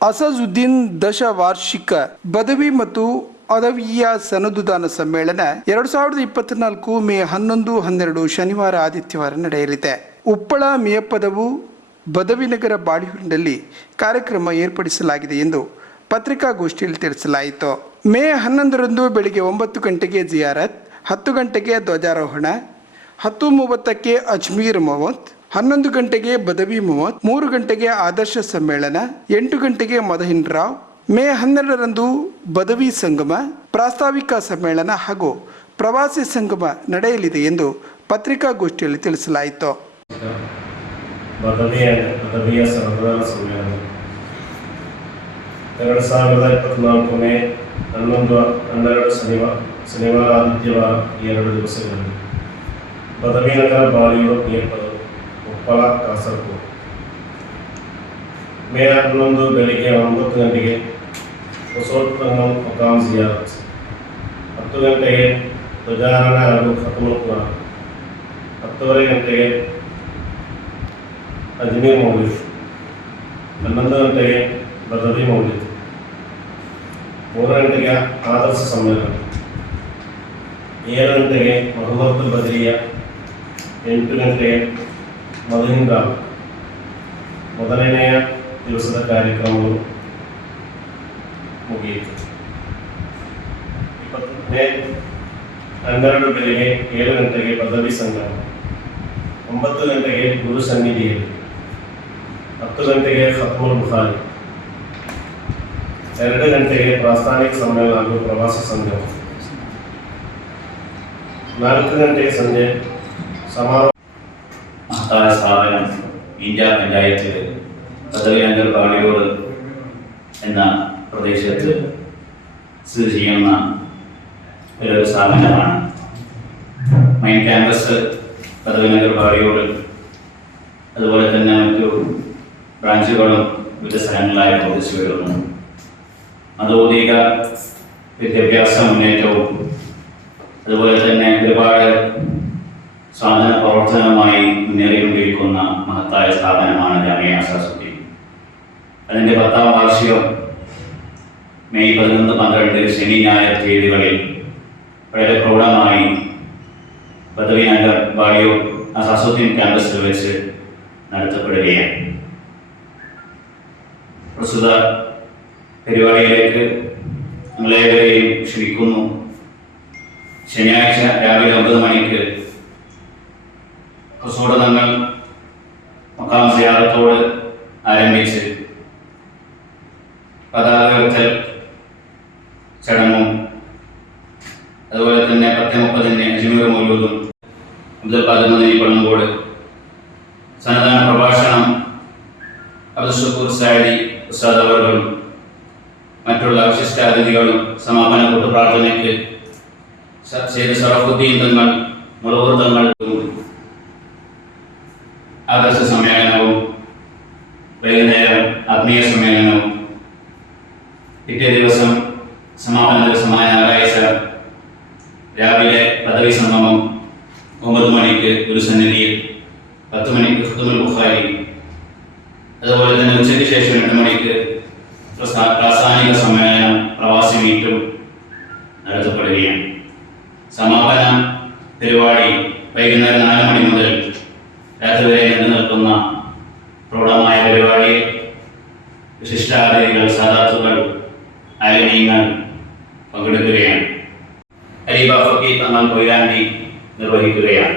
ಅಸಜುದ್ದೀನ್ ದಶವಾರ್ಷಿಕ ಪದವಿ ಮತ್ತು ಪದವಿಯ ಸನದುದಾನ ಸಮ್ಮೇಳನ 2024 ಮೇ 11-12 ಶನಿವಾರ ಆದಿತ್ಯವಾರ ನಡೆಯಲಿದೆ. ಉಪ್ಪಳ ಮೇಯಪದವು ಬದವಿನಗರ ಬಾಳಿಯೂರಿನಲ್ಲಿ ಕಾರ್ಯಕ್ರಮ ಏರ್ಪಡಿಸಲಾಗಿದೆ ಎಂದು ಪತ್ರಿಕಾಗೋಷ್ಠಿಯಲ್ಲಿ ತಿಳಿಸಲಾಯಿತು. ಮೇ 11ರಂದು ಬೆಳಿಗ್ಗೆ 9 ಗಂಟೆಗೆ ಜಿಯಾರತ್, 10 ಗಂಟೆಗೆ ಧ್ವಜಾರೋಹಣ, 10:30ಕ್ಕೆ ಅಜ್ಮೀರ್ ಮೌತ್, 11 ಗಂಟೆಗೆ ಬದವಿ ಮೌತ್, 3 ಗಂಟೆಗೆ ಆದರ್ಶ ಸಮ್ಮೇಳನ, 8 ಗಂಟೆಗೆ ಮದಹಿನ್ ರಾವ್. ಮೇ 12ರಂದು ಬದವಿ ಸಂಗಮ, ಪ್ರಾಸ್ತಾವಿಕ ಸಮ್ಮೇಳನ ಹಾಗೂ ಪ್ರವಾಸಿ ಸಂಗಮ ನಡೆಯಲಿದೆ ಎಂದು ಪತ್ರಿಕಾಗೋಷ್ಠಿಯಲ್ಲಿ ತಿಳಿಸಲಾಯಿತು. ಪದವಿಯ ಸಮಾಧಾನ ಸಮ್ಮೇಳನ 2024 ಮೇ 11-12 ಶನಿವಾರ ಆದಿತ್ಯವಾರ ಈ 2 ದಿವಸಗಳಲ್ಲಿ ಪದವಿನಗರ ಬಾಳಿಯೂರು ಮೇಲ್ಪದವು ಉಪ್ಪಳ ಕಾಸರಗೋಡು. ಮೇ 11 ಬೆಳಿಗ್ಗೆ 9 ಗಂಟೆಗೆ ಹೊಸೋತ್ಪನ್ನ ಮಕಾಮ್ ಜಿಯಾರತ್, 10 ಗಂಟೆಗೆ ಧ್ವಜಾರೋಹಣ ಹಾಗೂ ಖತ್ಮುಲ್ ಕುರಾನ್, 10:30 ಗಂಟೆಗೆ ಅಜ್ಮೀರ್ ಮೌಲಿದ್, 11 ಗಂಟೆಗೆ ಬದವಿ ಮೌಲಿದ್, 3 ಗಂಟೆಗೆ ಆದರ್ಶ ಸಮ್ಮೇಳನ, 7 ಗಂಟೆಗೆ ಮೊಹಮ್ಮದ್ ಬದ್ರಿಯಾ, 8 ಗಂಟೆಗೆ ಮದಹಿನ್ ರಾವ್. ಮೊದಲನೆಯ ದಿವಸದ ಕಾರ್ಯಕ್ರಮಗಳು ಮುಗಿಯಿತು. 20 ಮೇ 12 ಬೆಳಿಗ್ಗೆ 7 ಗಂಟೆಗೆ ಪದವಿ ಸಂಗಮ, 9 ಗಂಟೆಗೆ ಗುರು ಸನ್ನಿಧಿಯಲ್ಲಿ, 10 ಗಂಟೆಗೆ ಖತ್ಮುಲ್ ಬುಖಾರಿ, 2 ಗಂಟೆಗೆ ಪ್ರಾಸ್ತಾವಿಕ ಸಮ್ಮೇಳನ ಹಾಗೂ ಪ್ರವಾಸಿ ಸಂಗಮ, 4 ಗಂಟೆಗೆ ಸಂಜೆ സമാപനം. മഹത്തായ സ്ഥാപനം ഇന്ത്യ പഞ്ചായത്തിൽ പദവിനഗർ ബാളിയൂർ എന്ന പ്രദേശത്ത് സ്ഥിതി ചെയ്യുന്ന ഒരു സ്ഥാപനമാണ്. മെയിൻ ക്യാമ്പസ് പദവിനഗർ ബാളിയൂർ, അതുപോലെ തന്നെ മറ്റു ബ്രാഞ്ചുകളും വിവിധ സ്ഥലങ്ങളായി പ്രവർത്തിച്ചു വരുന്നു. മതഭൗതിക വിദ്യാഭ്യാസ മുന്നേറ്റവും അതുപോലെ തന്നെ ഒരുപാട് സാധന പ്രവർത്തനവുമായി മുന്നേറിക്കൊണ്ടിരിക്കുന്ന മഹത്തായ സ്ഥാപനമാണ് ജാമിയ അസാസുദ്ദീൻ. അതിൻ്റെ 10ാം വാർഷികം മെയ് 11, 12 ശനി ഞായർ തീയതികളിൽ വളരെ പ്രൗഢമായി പദവിനഗർ ബാളിയൂർ അസാസുദ്ദീൻ ക്യാമ്പസിൽ വെച്ച് നടത്തപ്പെടുകയാണ്. പ്രസ്തുത പരിപാടിയിലേക്ക് നമ്മളേവരെയും ക്ഷണിക്കുന്നു. ശനിയാഴ്ച രാവിലെ 9 മണിക്ക് പ്രസോടനങ്ങൾ മക്കാം സിയാറത്തോട് ആരംഭിച്ച് പതാക ഉയർത്തൽ ചടങ്ങും, അതുപോലെ തന്നെ 10:30 അജ്മീർ മൗലൂദും, അബ്ദുൽ ഖാദിർ മദനി പള്ളങ്കോട്, സന്നദ്ധ പ്രഭാഷണം അബ്ദുൽ ഷുക്കൂർ സഅദി ഉസ്താദ് അവர்களுം മറ്റുള്ള വിശിഷ്ട അതിഥികളും, സമാപന കൂട്ടുപ്രാർത്ഥനയ്ക്ക് സയ്യിദ് ശറഫുദ്ദീൻ തങ്ങൾ, മുളവൂർ തങ്ങൾ, ആദർശ സമ്മേളനവും വൈകുന്നേരം ആത്മീയ സമ്മേളനവും, പിറ്റേ ദിവസം സമാപന ദിവസമായ ഞായറാഴ്ച രാവിലെ പദവി സംഗമം, 9 മണിക്ക് ഗുരുസന്നിധിയിൽ, 10 മണിക്ക് ഖത്മുൽ ബുഖാരി, അതുപോലെ തന്നെ ഉച്ചയ്ക്ക് ശേഷം 2 മണിക്ക് പ്രാസ്ഥാനിക സമ്മേളനം, പ്രവാസി മീറ്റും നടത്തപ്പെടുകയാണ്. സമാപന പരിപാടി വൈകുന്നേരം 4 മണി മുതൽ രാത്രി വരെ നിലനിൽക്കുന്ന പ്രൗഢമായ പരിപാടിയിൽ വിശിഷ്ടാതിഥികൾ, സാദാത്തുകൾ, ആലിമീങ്ങൾ പങ്കെടുക്കുകയാണ്. അരീബ ഫക്കീർ തങ്ങൾ കൊയിലാണ്ടി നിർവഹിക്കുകയാണ്.